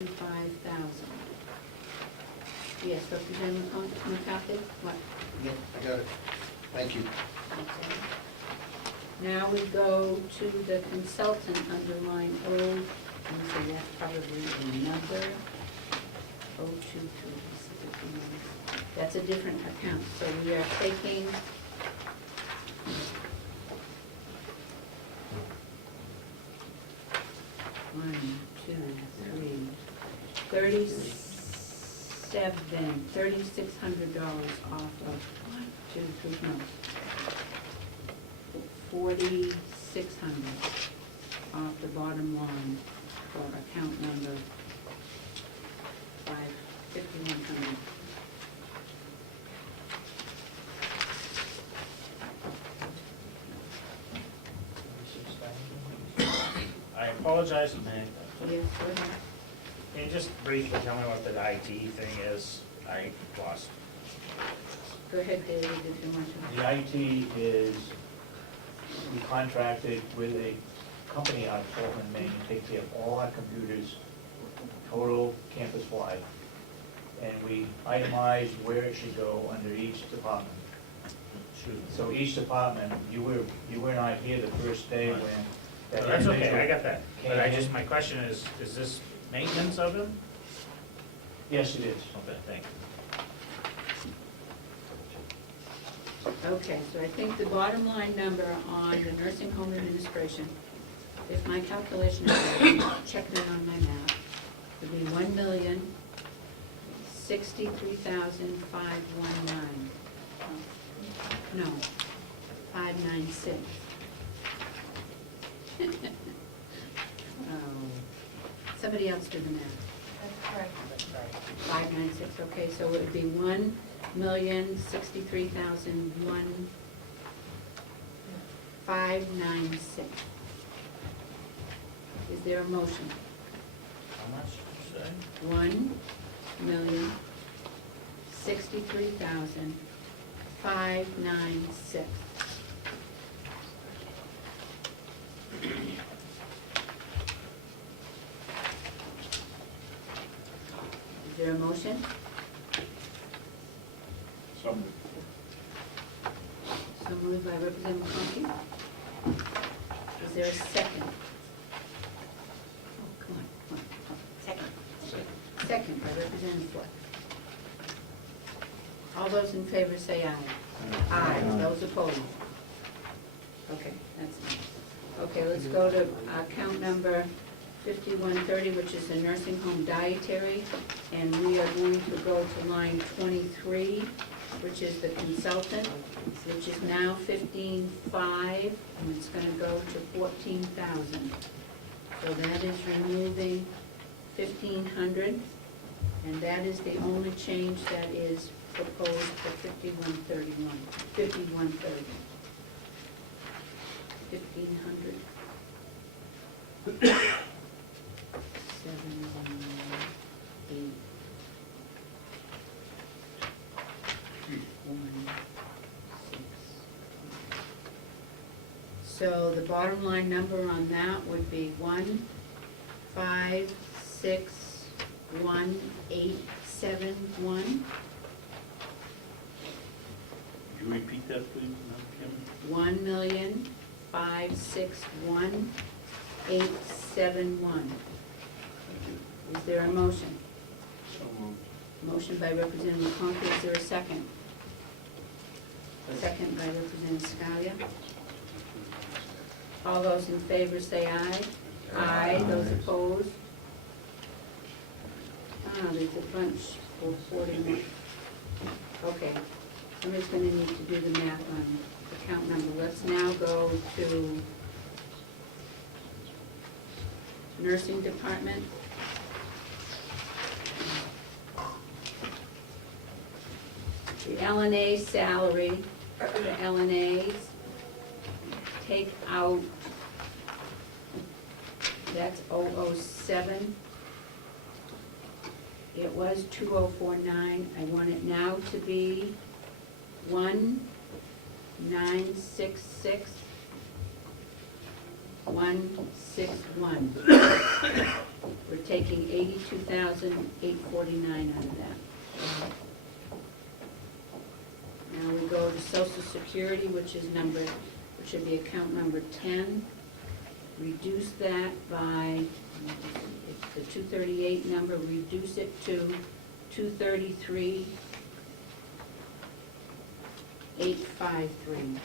$5,000. Yes, Representative McCarthy? What? Yep, I got it. Thank you. Okay. Now we go to the consultant under line O, let me say that's probably another 022. That's a different account, so we are taking $3,600 off of 4,600 off the bottom line for account number 5100. I apologize, man. Yes, go ahead. Can you just briefly tell me what the IT thing is? I lost. Go ahead, David, if you want to. The IT is, we contracted with a company out of Portland, Maine, to take care of all our computers, total campus-wide. And we itemized where it should go under each department. So each department, you were not here the first day when that That's okay, individual I got that. But came I in. just, my question is this maintenance of them? Yes, it is. Okay, thank you. Okay, so I think the bottom line number on the nursing home administration, if my calculation is right, I'm checking it on my map, would be $1,063,519. No, 596. Somebody else do the math. That's correct. 596, okay, so it would be 1,063,596. Is there a motion? How much did you say? 1,063,596. Is there a motion? So moved. So moved by Representative McConkey. Is there a second? Oh, come on. Second. Second by Representative Fleck. All those in favor say aye. Aye. Those opposed? Okay, that's nice. Okay, let's go to account number 5130, which is the nursing home dietary, and we are going to go to line 23, which is the consultant, which is now 15,500, and it's going to go to 14,000. So that is removing 1,500, and that is the only change that is proposed for 5130. 1,500. 7, 8, 1, 6. So the bottom line number on that would be 1,561,871. Could you repeat that, please, Madam Chairman? 1,561,871. Is there a motion? So moved. Motion by Representative McConkey, is there a second? Second by Representative Scalia. All those in favor say aye. Aye. Those opposed? There's a bunch for 41. Okay, somebody's going to need to do the math on account number. Let's now go to nursing department. The LNA salary, the LNAs, take out, that's 007. It was 2049. I want it now to be 1966 161. We're taking $82,849 out of that. Now we go to Social Security, which should be account number 10. Reduce that by, it's the 238 number, reduce it to 233,853.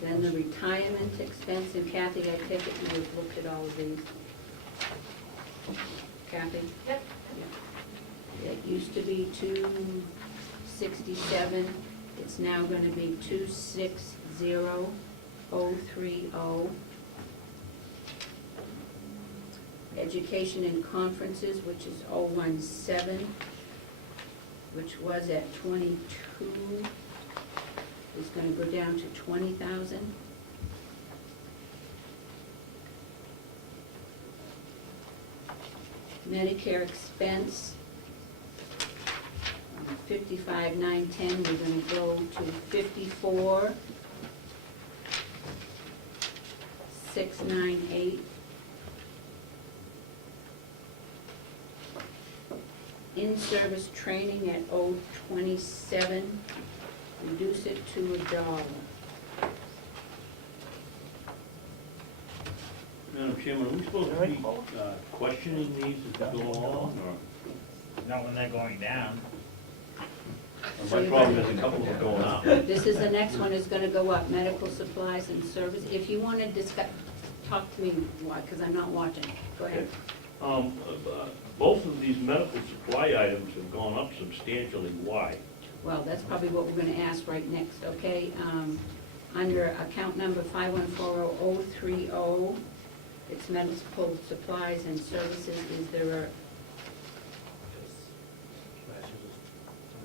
Then the retirement expense, and Kathy, I take it you have looked at all of these. Kathy? Yep. It used to be 267, it's now gonna be 260,030. Education and conferences, which is 017, which was at 22, is gonna go down to 20,000. Medicare expense, 55,910, we're gonna go to 54,698. In-service training at 027, reduce it to $1. Madam Chairman, are we supposed to be questioning these as we go along, or? Not when they're going down. My problem is a couple are going up. This is, the next one is gonna go up, medical supplies and service. If you wanna discuss, talk to me, why, because I'm not watching. Go ahead. Both of these medical supply items have gone up substantially. Why? Well, that's probably what we're gonna ask right next, okay? Under account number 5140030, it's medical supplies and services, is there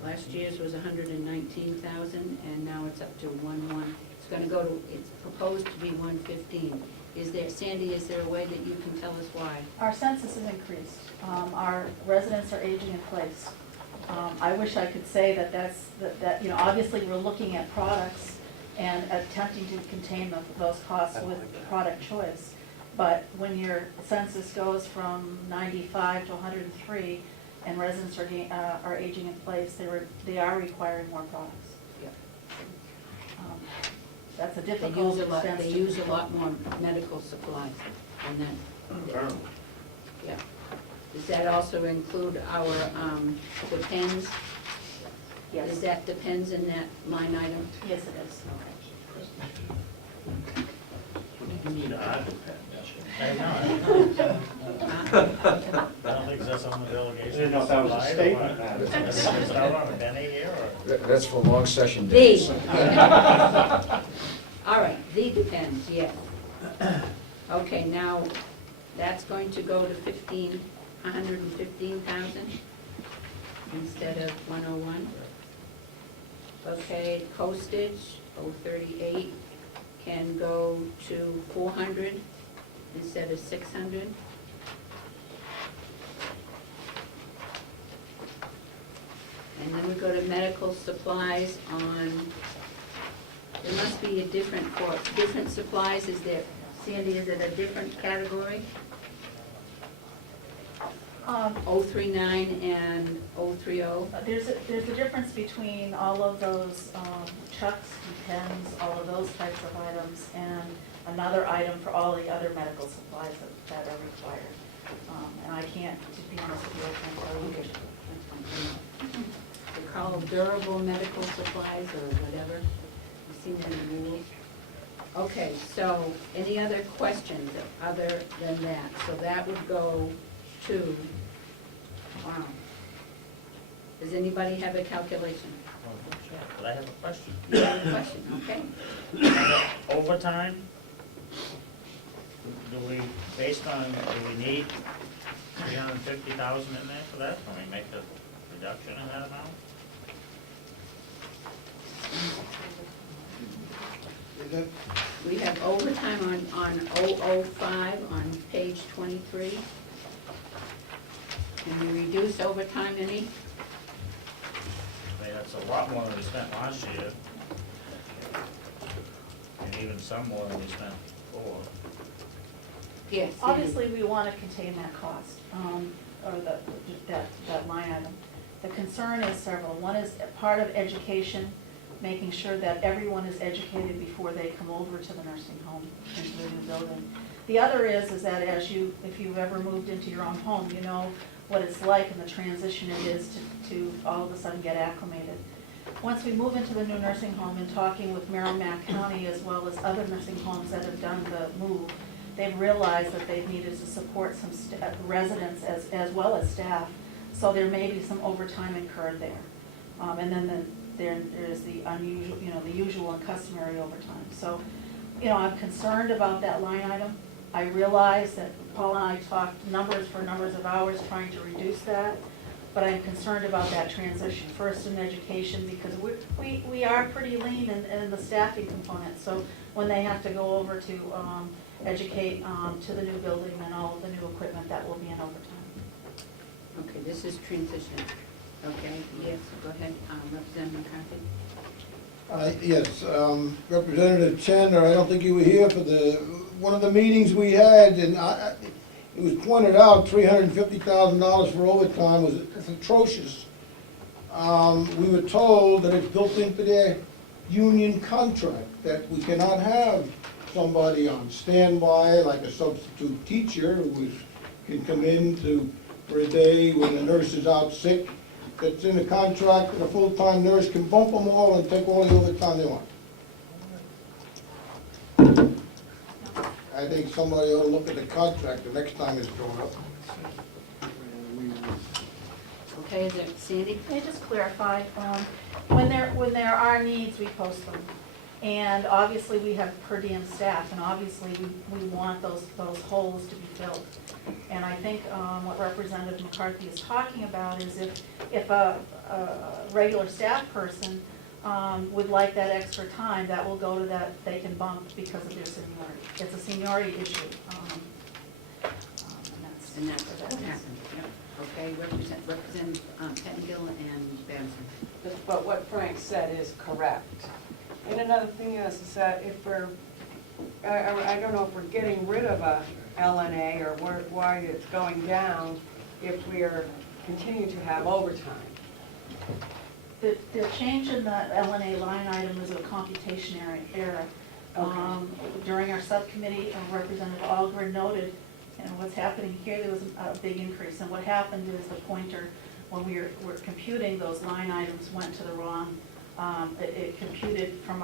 a, last year's was 119,000, and now it's up to 11. It's gonna go to, it's proposed to be 115. Is there, Sandy, is there a way that you can tell us why? Our census has increased. Our residents are aging in place. I wish I could say that that, you know, obviously we're looking at products and attempting to contain those costs with product choice. But when your census goes from 95 to 103 and residents are aging in place, they are requiring more products. Yep. That's a They difficult use a lot, expense. they use a lot more medical supplies than that. Apparently. Yeah. Does that also include our Depends? Yes. Is that Depends in that line item? Yes, it is. What do you need our depend? I know. I don't think that's on the delegation. I didn't know if that was a slide or statement. what. Is it start on a penny here, or? That's for long session The. days. All right, the Depends, yes. Okay, now, that's going to go to 115,000 instead of 101. Okay, postage, 038, can go to 400 instead of 600. And then we go to medical supplies on, there must be a different, for different supplies, is there, Sandy, is it a different category? 039 and 030? There's a difference between all of those chucks, pens, all of those types of items, and another item for all the other medical supplies that are required. And I can't, to be honest with you, I can't tell you which. They call them durable medical supplies or whatever. You seen that in the rules? Okay, so any other questions other than that? So that would go to, wow. Does anybody have a calculation? But I have a question. You have a question, okay. Overtime, do we, based on, do we need 350,000 in there for that? Can we make a reduction in that amount? We have overtime on 005 on page 23. Can we reduce overtime any? I mean, that's a lot more than we spent last year. And even some more than we spent before. Yes. Obviously, we want to contain that cost, or that line item. The concern is several. One is part of education, making sure that everyone is educated before they come over to the nursing home, into the new building. The other is that if you've ever moved into your own home, you know what it's like and the transition it is to all of a sudden get acclimated. Once we move into the new nursing home, and talking with Merrimack County as well as other nursing homes that have done the move, they've realized that they've needed to support some residents as well as staff, so there may be some overtime incurred there. And then there's the unusual, the usual and customary overtime. So, I'm concerned about that line item. I realize that Paul and I talked numbers of hours trying to reduce that, but I'm concerned about that transition, first in education, because we are pretty lean in the staffing component. So when they have to go over to educate to the new building and all of the new equipment, that will be an overtime. Okay, this is transition. Okay, yes, go ahead, Representative McCarthy. Yes, Representative Chen, or I don't think you were here for one of the meetings we had, and it was pointed out $350,000 for overtime was atrocious. We were told that it's built into their union contract, that we cannot have somebody on standby, like a substitute teacher, who can come in for a day when the nurse is out sick. That's in the contract, that a full-time nurse can bump them all and take all the overtime they want. I think somebody ought to look at the contract the next time it's drawn up. Okay, is it Sandy? Can I just clarify, when there are needs, we post them. And obviously, we have per diem staff, and obviously, we want those holes to be filled. And I think what Representative McCarthy is talking about is if a regular staff person would like that extra time, that will go to that, they can bump because of their seniority. It's a seniority issue. And that's what happened, yep. Okay, Representative Pettingill and Benson. But what Frank said is correct. And another thing is that if we're, I don't know if we're getting rid of a LNA or why it's going down if we're continuing to have overtime. The change in the LNA line item is a computation error. Okay. During our subcommittee, Representative Algren noted, what's happening here, there was a big increase. And what happened is the pointer, when we were computing, those line items went to the wrong, it computed from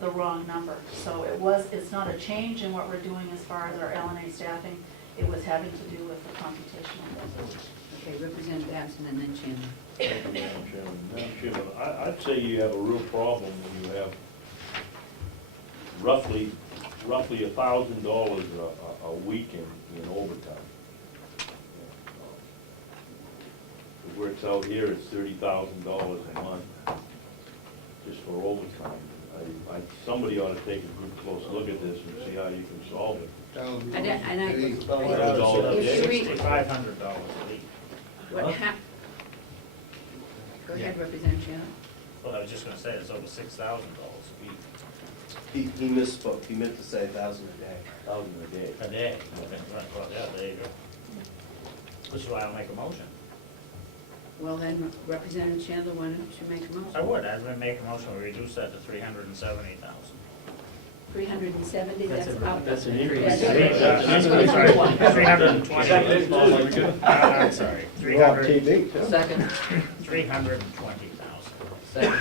the wrong number. So it's not a change in what we're doing as far as our LNA staffing. It was having to do with the computation. Okay, Representative Benson and then Chandler. Madam Chairman, I'd say you have a real problem when you have roughly $1,000 a week in overtime. It works out here, it's $30,000 a month just for overtime. Somebody ought to take a good close look at this and see how you can solve it. It's $500 a week. what happened? Go ahead, Representative Chandler. Well, I was just gonna say, it's over $6,000 a week. He misspoke, he meant to say 1,000 a day. 1,000 a day. A day. Well, yeah, there you go. Which is why I'll make a motion. Well, then, Representative Chandler, why don't you make a motion? I would, I'd make a motion, we reduce that to $370,000. 370, that's up. That's an increase. I'm sorry, 320. I'm sorry, 300. Second. 320,000. Second.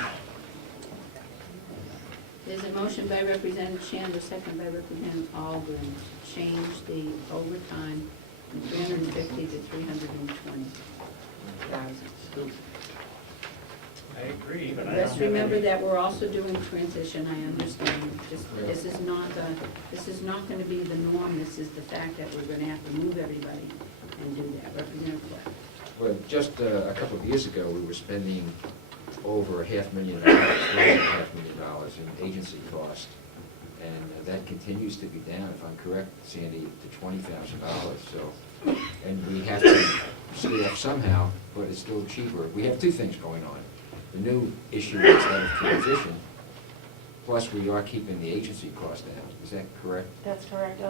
There's a motion by Representative Chandler, second by Representative Algren, to change the overtime from 350 to 320,000. I agree, but I don't Let's have remember any- that we're also doing transition, I understand. This is not gonna be the norm, this is the fact that we're gonna have to move everybody and do that. Representative Clark. Well, just a couple of years ago, we were spending over $500,000, $500,000 in agency cost. And that continues to be down, if I'm correct, Sandy, to $20,000. So, and we have to staff somehow, but it's still cheaper. We have two things going on. The new issue is that of transition, plus we are keeping the agency cost down. Is that correct? That's correct.